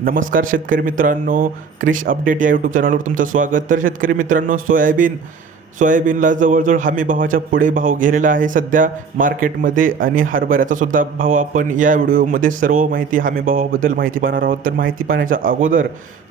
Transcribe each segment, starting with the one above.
नमस्कार शेतकरी मित्रांनो, क्रिश अपडेट या यूट्यूब चॅनलवर तुमचं स्वागत. तर शेतकरी मित्रांनो, सोयाबीनला जवळजवळ हमी भावाच्या पुढे भाव गेलेला आहे सध्या मार्केटमध्ये. आणि हरभऱ्याचा सुद्धा भाव आपण या व्हिडिओमध्ये सर्व माहिती हमी भावाबद्दल माहिती पाहणार आहोत. तर माहिती पाहण्याच्या अगोदर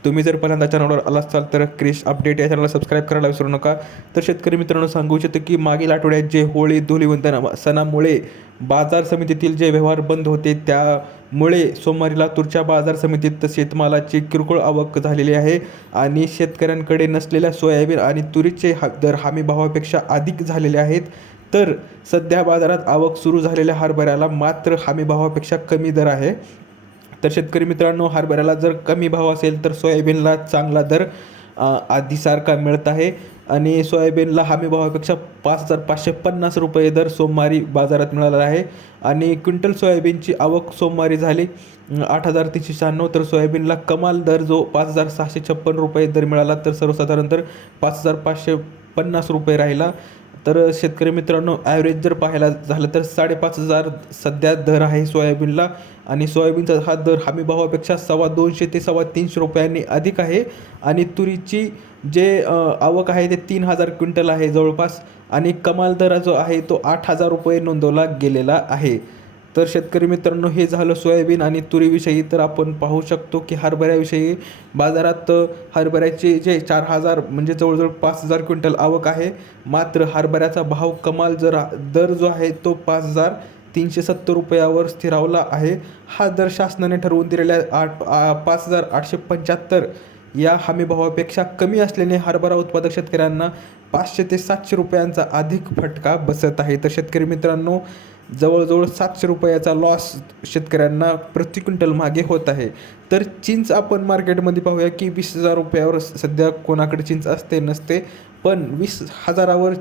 तुम्ही जर पहिल्यांदा चॅनलवर आला असाल तर क्रिश अपडेट या चॅनलला सबस्क्राईब करायला विसरू नका. तर शेतकरी मित्रांनो, सांगू इच्छितो की मागील आठवड्यात जे होळी धुलिवंदन सणामुळे बाजार समितीतील जे व्यवहार बंद होते, त्यामुळे सोमवारी लातूरच्या बाजार समितीत शेतमालाची किरकोळ आवक झालेली आहे. आणि शेतकऱ्यांकडे नसलेल्या सोयाबीन आणि तुरीचे दर हमी भावापेक्षा अधिक झालेले आहेत. तर सध्या बाजारात आवक सुरू झालेल्या हरभऱ्याला मात्र हमी भावापेक्षा कमी दर आहे. तर शेतकरी मित्रांनो, हरभऱ्याला जर कमी भाव असेल तर सोयाबीनला चांगला दर आधीसारखा मिळत आहे. आणि सोयाबीनला हमी भावापेक्षा 5,550 रुपये दर सोमवारी बाजारात मिळाला आहे. आणि क्विंटल सोयाबीनची आवक सोमवारी झाली 8,396. तर सोयाबीनला कमाल दर जो 5,656 रुपये दर मिळाला, तर सर्वसाधारण दर 5,550 रुपये राहिला. तर शेतकरी मित्रांनो, ॲव्हरेज जर पाहायला झालं तर 5,500 सध्या दर आहे सोयाबीनला. आणि सोयाबीनचा हा दर हमी भावापेक्षा 250 ते 350 रुपयांनी अधिक आहे. आणि तुरीची जे आवक आहे ते 3,000 क्विंटल आहे जवळपास. आणि कमाल दर जो आहे तो 8,000 रुपये नोंदवला गेलेला आहे. तर शेतकरी मित्रांनो, हे झालं सोयाबीन आणि तुरीविषयी. तर आपण पाहू शकतो की हरभऱ्याविषयी बाजारात हरभऱ्याचे जे 4,000 म्हणजे जवळजवळ 5,000 क्विंटल आवक आहे. मात्र हरभऱ्याचा भाव कमाल दर जो आहे तो 5,370 रुपयावर स्थिरावला आहे. हा दर शासनाने ठरवून दिलेल्या 5,875 या हमी भावापेक्षा कमी असल्याने हरभरा उत्पादक शेतकऱ्यांना 500 ते 700 रुपयांचा अधिक फटका बसत आहे. तर शेतकरी मित्रांनो, जवळजवळ 700 रुपयाचा लॉस शेतकऱ्यांना प्रति क्विंटल मागे होत आहे. तर चिंच आपण मार्केटमध्ये पाहूया की 20,000 रुपयावर सध्या कोणाकडे चिंच असते नसते, पण 20,000वर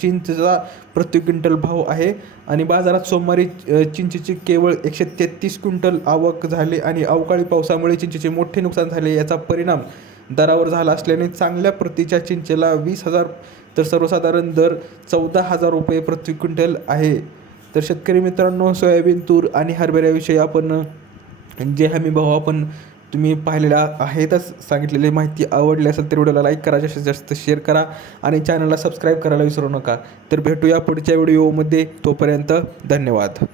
चिंचचा प्रति क्विंटल भाव आहे. आणि बाजारात सोमवारी चिंचेची केवळ 133 क्विंटल आवक झाली. आणि अवकाळी पावसामुळे चिंचेचे मोठे नुकसान झाले, याचा परिणाम दरावर झाला असल्याने चांगल्या प्रतीच्या चिंचेला 20,000 तर सर्वसाधारण दर 14,000 रुपये प्रति क्विंटल आहे. तर शेतकरी मित्रांनो, सोयाबीन, तूर आणि हरभऱ्याविषयी आपण जे हमी भाव आपण तुम्ही पाहिलेल्या आहेतच सांगितलेली माहिती आवडली असेल तर व्हिडिओला लाईक करा, जास्तीत जास्त शेअर करा आणि चॅनलला सबस्क्राईब करायला विसरू नका. तर भेटूया पुढच्या व्हिडिओमध्ये. तोपर्यंत धन्यवाद.